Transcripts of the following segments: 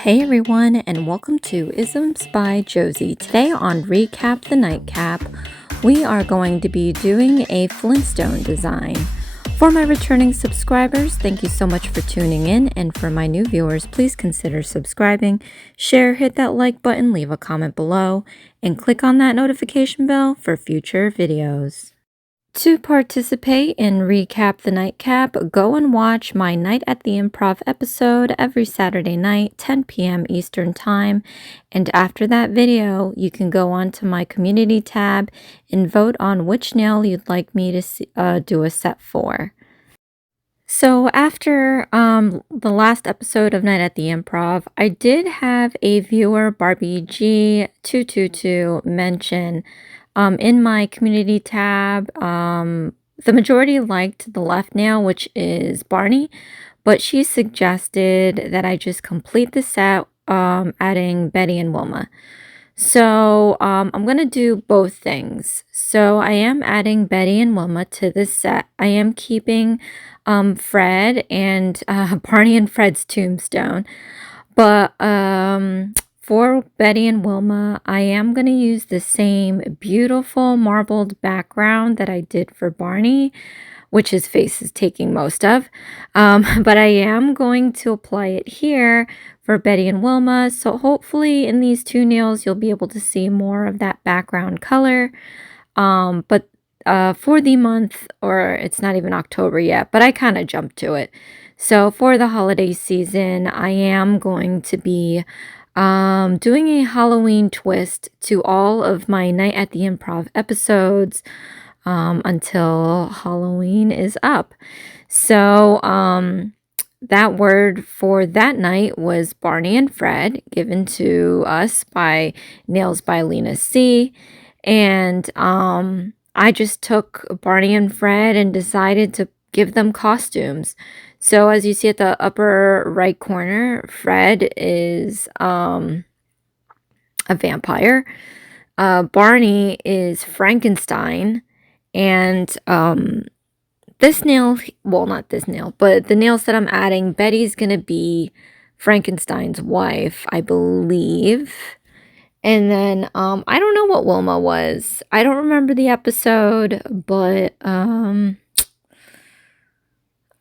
Hey everyone, and welcome to Isms by Josie. Today on Recap the Nightcap, we are going to be doing a Flintstone design. For my returning subscribers, thank you so much for tuning in, and for my new viewers, please consider subscribing, share, hit that like button, leave a comment below, and click on that notification bell for future videos. To participate in Recap the Nightcap, go and watch my Night at the Improv episode every Saturday night, 10 p.m. Eastern Time. And after that video, you can go onto my community tab and vote on which nail you'd like me to do a set for. So after the last episode of Night at the Improv, I did have a viewer, Barbie G222, mention in my community tab, the majority liked the left nail, which is Barney, but she suggested that I just complete the set, adding Betty and Wilma. So I'm going to do both things. So I am adding Betty and Wilma to this set. I am keeping Fred and Barney and Fred's tombstone. But for Betty and Wilma, I am going to use the same beautiful marbled background that I did for Barney, which his face is taking most of. But I am going to apply it here for Betty and Wilma. So hopefully in these two nails, you'll be able to see more of that background color. But for the month, or it's not even October yet, but I kind of jumped to it. So for the holiday season, I am going to be doing a Halloween twist to all of my Night at the Improv episodes until Halloween is up. So that word for that night was Barney and Fred, given to us by Nails by Lena C. And I just took Barney and Fred and decided to give them costumes. So as you see at the upper right corner, Fred is a vampire. Barney is Frankenstein. And this nail, well, not this nail, but the nails that I'm adding, Betty's going to be Frankenstein's wife, I believe. And then I don't know what Wilma was. I don't remember the episode, but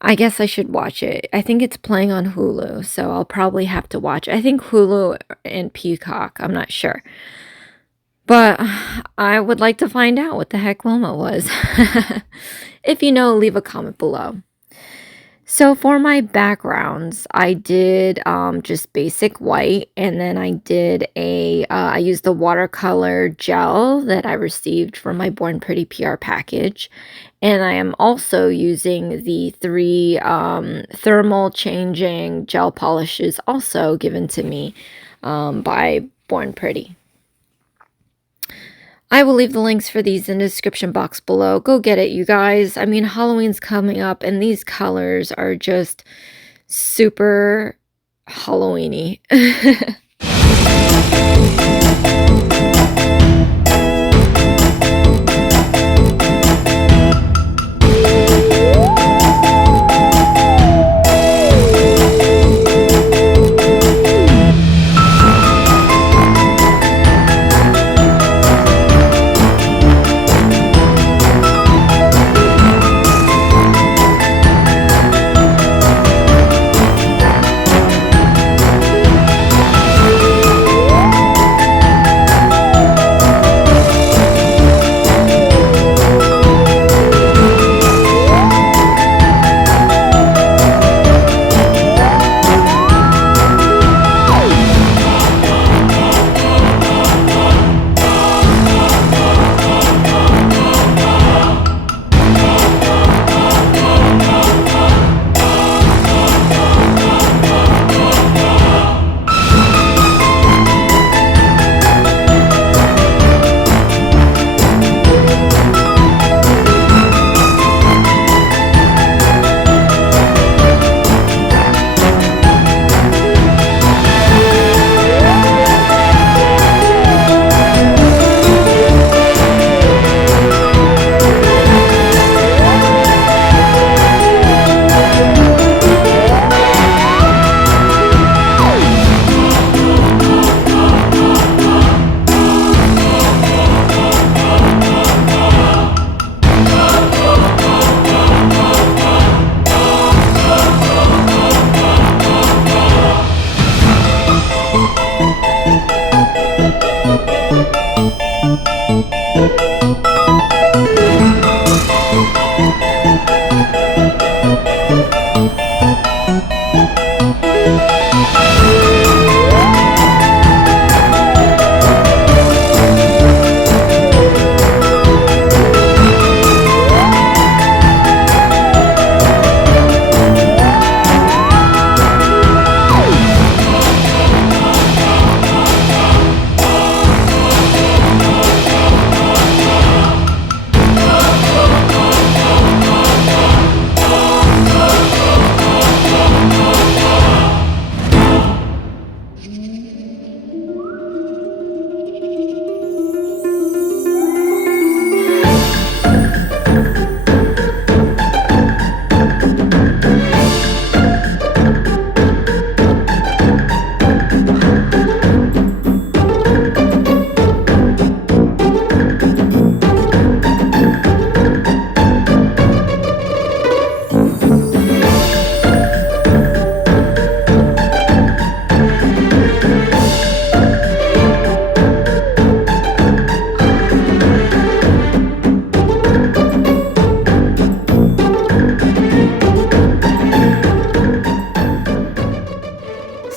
I guess I should watch it. I think it's playing on Hulu, so I'll probably have to watch it. I think Hulu and Peacock, I'm not sure. But I would like to find out what the heck Wilma was. If you know, leave a comment below. So for my backgrounds, I did just basic white, and then I did I used the watercolor gel that I received from my Born Pretty PR package. And I am also using the 3 thermal changing gel polishes also given to me by Born Pretty. I will leave the links for these in the description box below. Go get it, you guys. I mean, Halloween's coming up, and these colors are just super Halloween-y.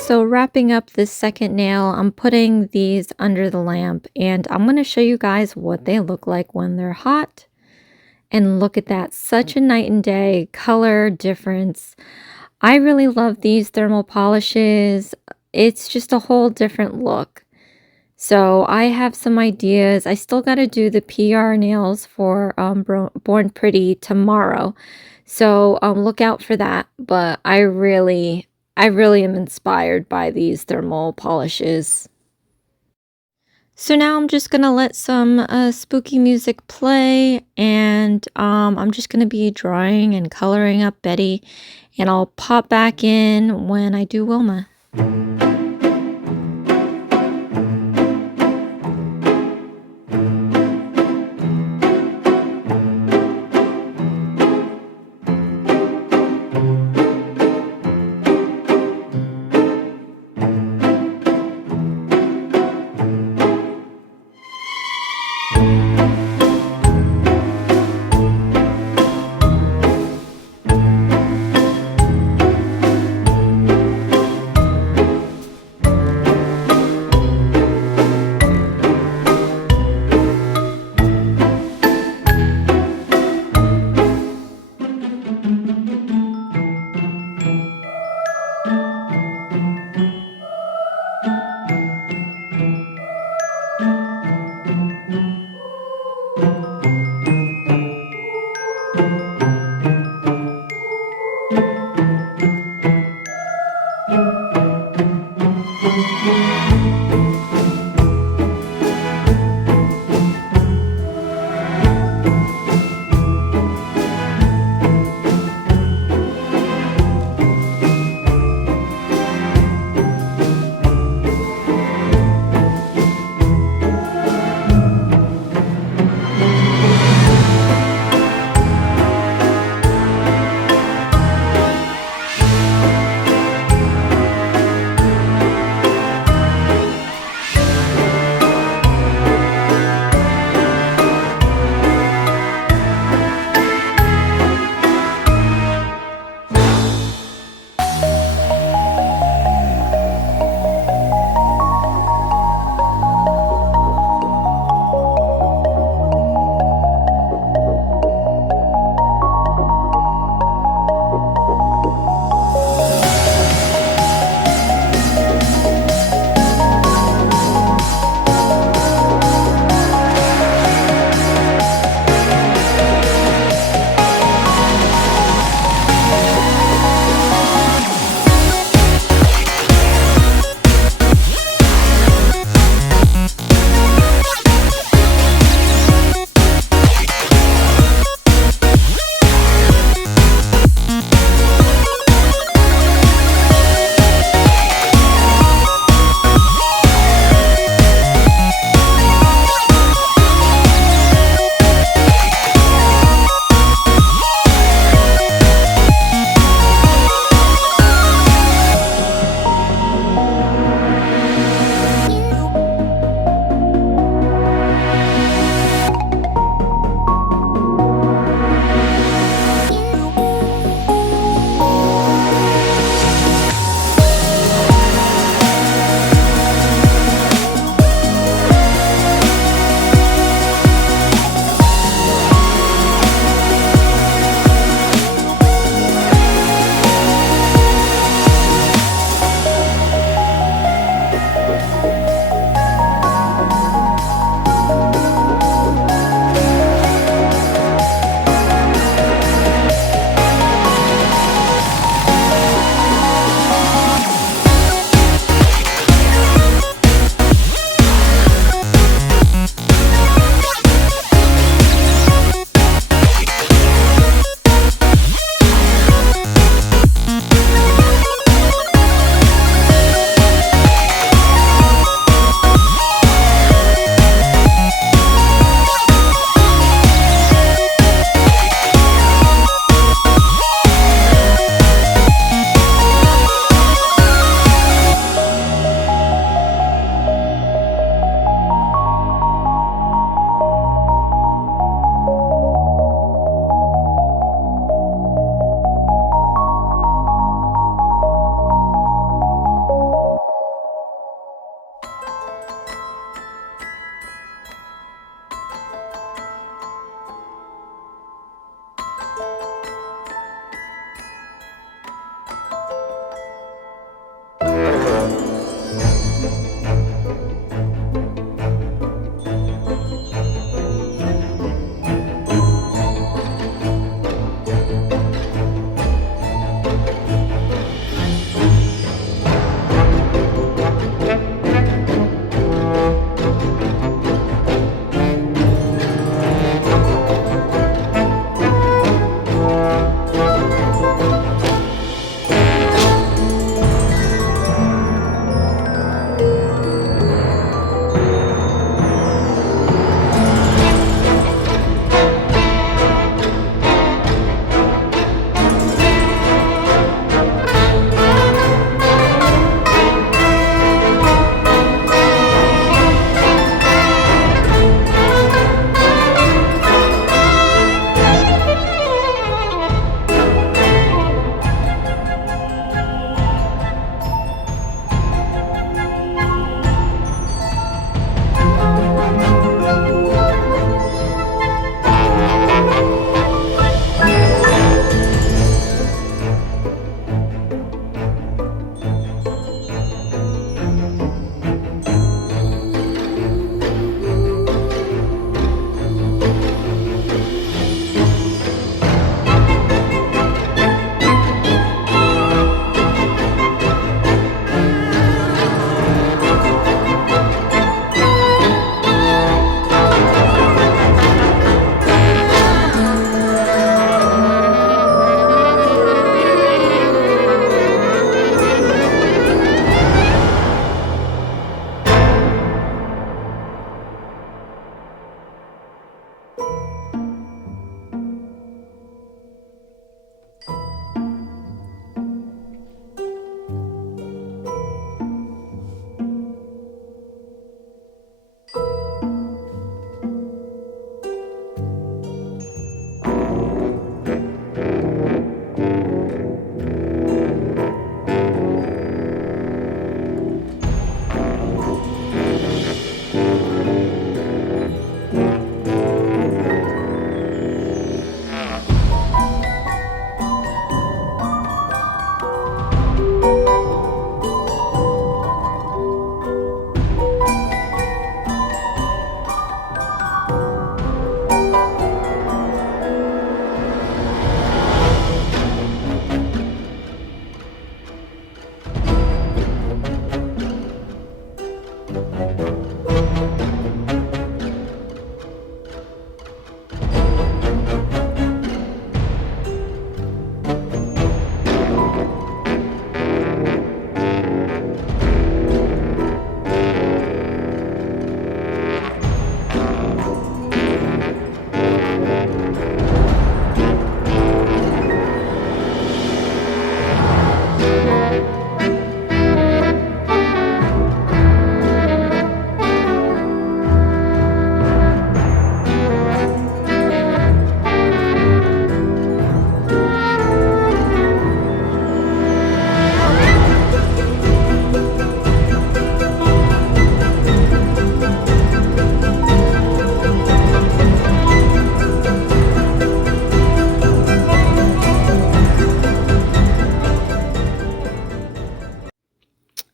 So wrapping up this second nail, I'm putting these under the lamp and I'm going to show you guys what they look like when they're hot. And look at that, such a night and day color difference. I really love these thermal polishes. It's just a whole different look. So I have some ideas. I still got to do the PR nails for Born Pretty tomorrow. So look out for that. But I really am inspired by these thermal polishes. So now I'm just gonna let some spooky music play, and I'm just gonna be drawing and coloring up Betty, and I'll pop back in when I do Wilma.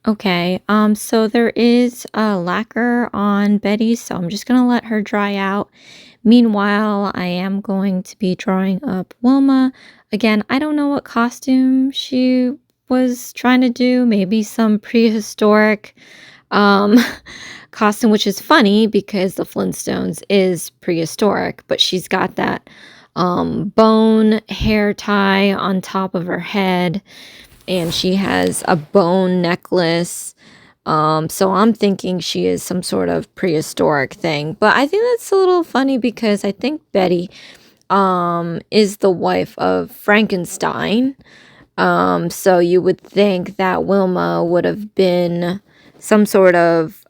Okay, so there is a lacquer on Betty, so I'm just gonna let her dry out. Meanwhile, I am going to be drawing up Wilma. Again, I don't know what costume she was trying to do, maybe some prehistoric um costume, which is funny because the Flintstones is prehistoric, but she's got that bone hair tie on top of her head, and she has a bone necklace. So I'm thinking she is some sort of prehistoric thing. But I think that's a little funny because I think Betty is the wife of Frankenstein. So you would think that Wilma would have been some sort of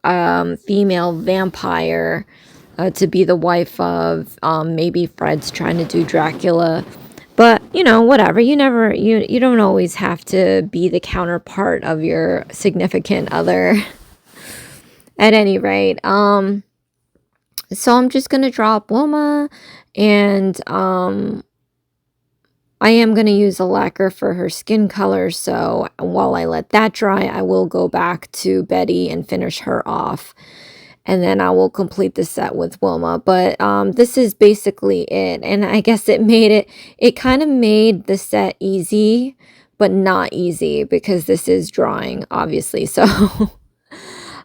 female vampire to be the wife of. Maybe Fred's trying to do Dracula. But, whatever. You don't always have to be the counterpart of your significant other. At any rate, so I'm just gonna draw up Wilma, and I am going to use a lacquer for her skin color, so while I let that dry, I will go back to Betty and finish her off. And then I will complete the set with Wilma. But this is basically it. And I guess it kind of made the set easy, but not easy because this is drawing, obviously. So,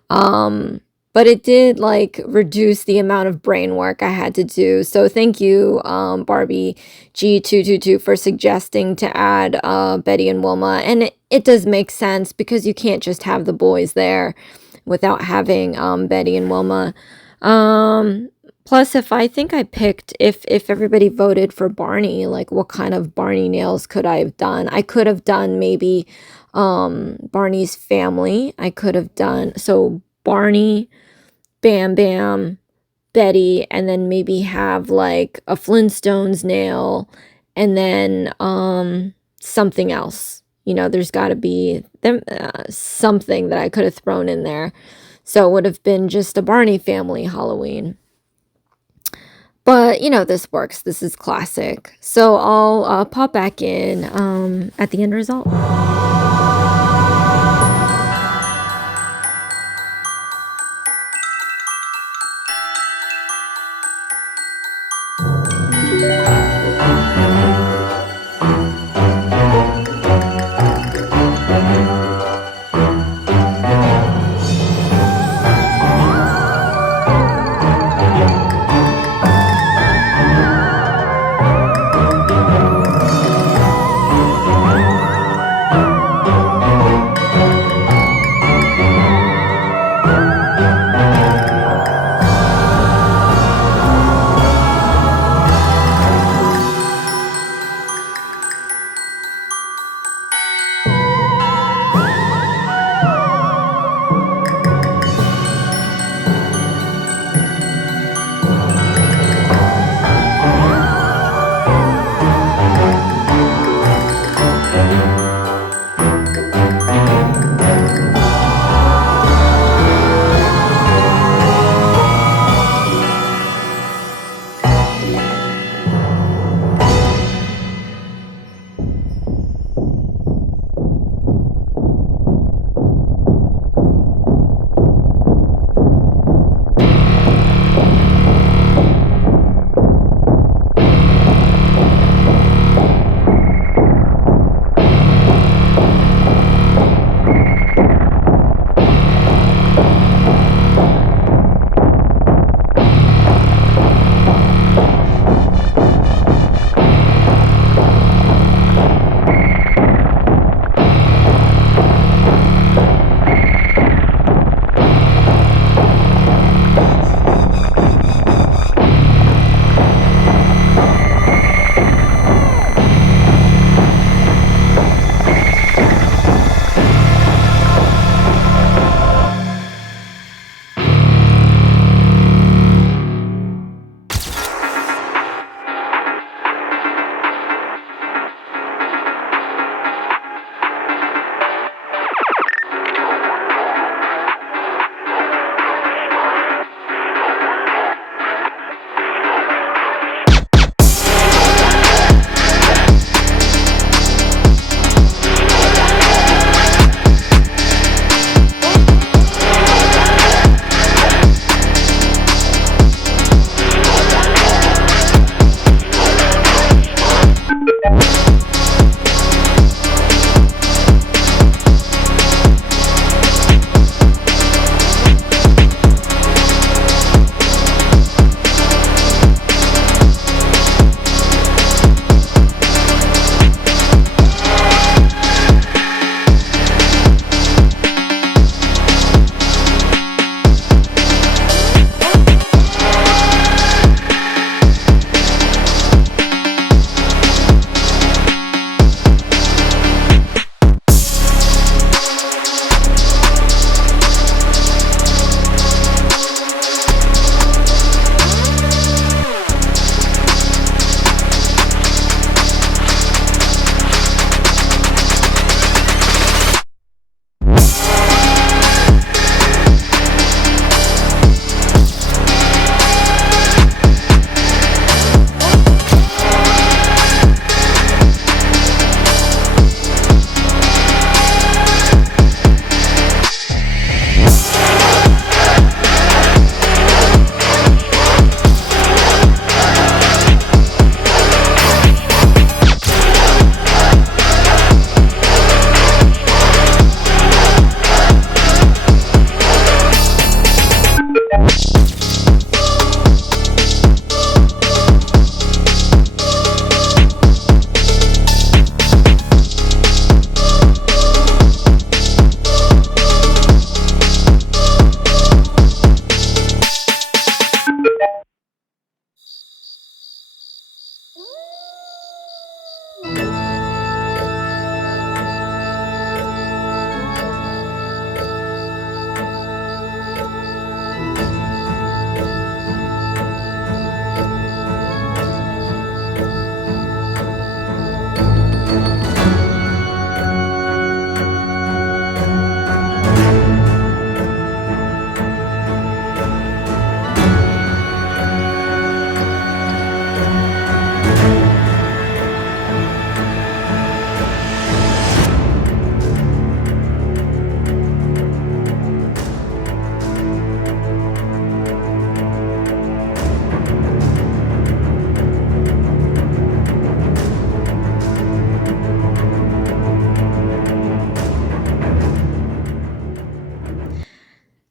but it did like reduce the amount of brain work I had to do. So thank you, Barbie G222, for suggesting to add Betty and Wilma. And it does make sense because you can't just have the boys there without having Betty and Wilma. Plus, if everybody voted for Barney, like what kind of Barney nails could I have done? I could have done maybe Barney's family. I could have done, so Barney, Bam Bam, Betty, and then maybe have like a Flintstones nail, and then something else. There's got to be something that I could have thrown in there. So it would have been just a Barney family Halloween. But, this works. This is classic. So I'll pop back in at the end result.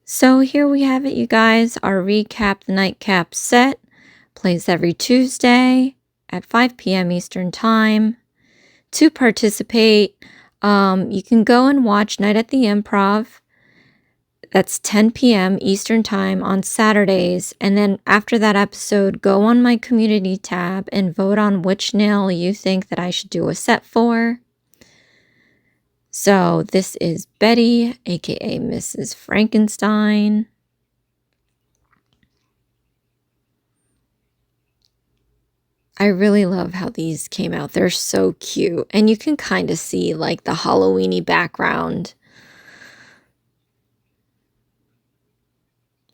So here we have it, you guys. Our Recap the Nightcap set plays every Tuesday at 5 p.m. Eastern Time. To participate, you can go and watch Night at the Improv. That's 10 p.m. Eastern Time on Saturdays. And then after that episode, go on my community tab and vote on which nail you think that I should do a set for. So this is Betty, aka Mrs. Frankenstein. I really love how these came out. They're so cute. And you can kind of see like the Halloween-y background.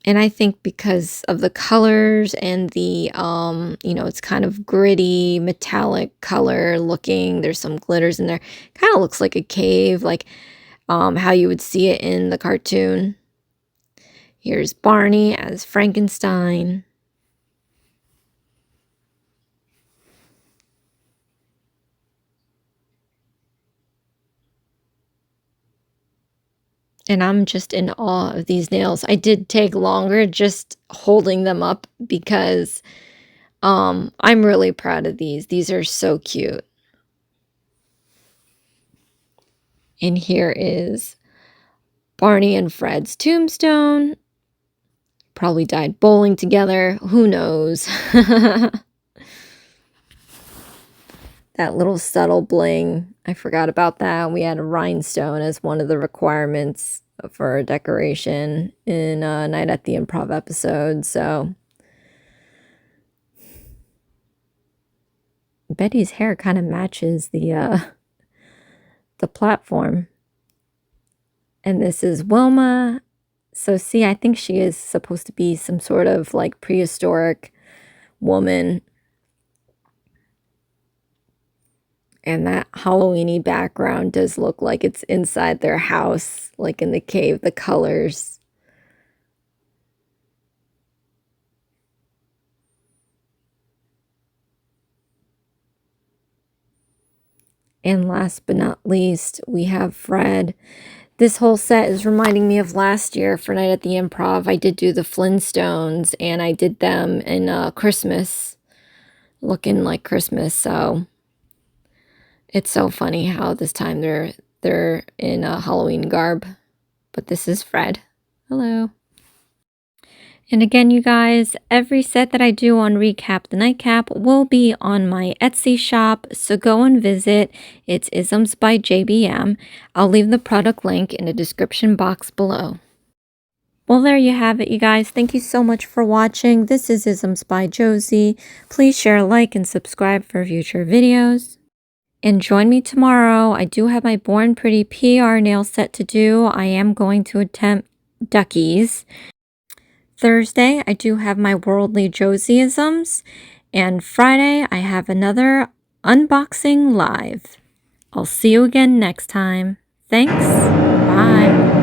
And I think because of the colors and the, it's kind of gritty, metallic color looking. There's some glitters in there. Kind of looks like a cave, like how you would see it in the cartoon. Here's Barney as Frankenstein. And I'm just in awe of these nails. I did take longer just holding them up because I'm really proud of these. These are so cute. And here is Barney and Fred's tombstone. Probably died bowling together. Who knows? That little subtle bling. I forgot about that. We had a rhinestone as one of the requirements for a decoration in Night at the Improv episode. So Betty's hair kind of matches the platform. And this is Wilma. So see, I think she is supposed to be some sort of like prehistoric woman. And that Halloween-y background does look like it's inside their house, like in the cave, the colors. And last but not least, we have Fred. This whole set is reminding me of last year for Night at the Improv. I did do the Flintstones, and I did them in Christmas, looking like Christmas. So it's so funny how this time they're in a Halloween garb. But this is Fred. Hello. And again, you guys, every set that I do on Recap the Nightcap will be on my Etsy shop, so go and visit. It's IsmsbyJBM. I'll leave the product link in the description box below. Well, there you have it, you guys. Thank you so much for watching. This is Isms by Josie. Please share, like, and subscribe for future videos. And join me tomorrow. I do have my Born Pretty PR nail set to do. I am going to attempt duckies. Thursday, I do have my Worldly Josieisms, and Friday, I have another unboxing live. I'll see you again next time. Thanks. Bye.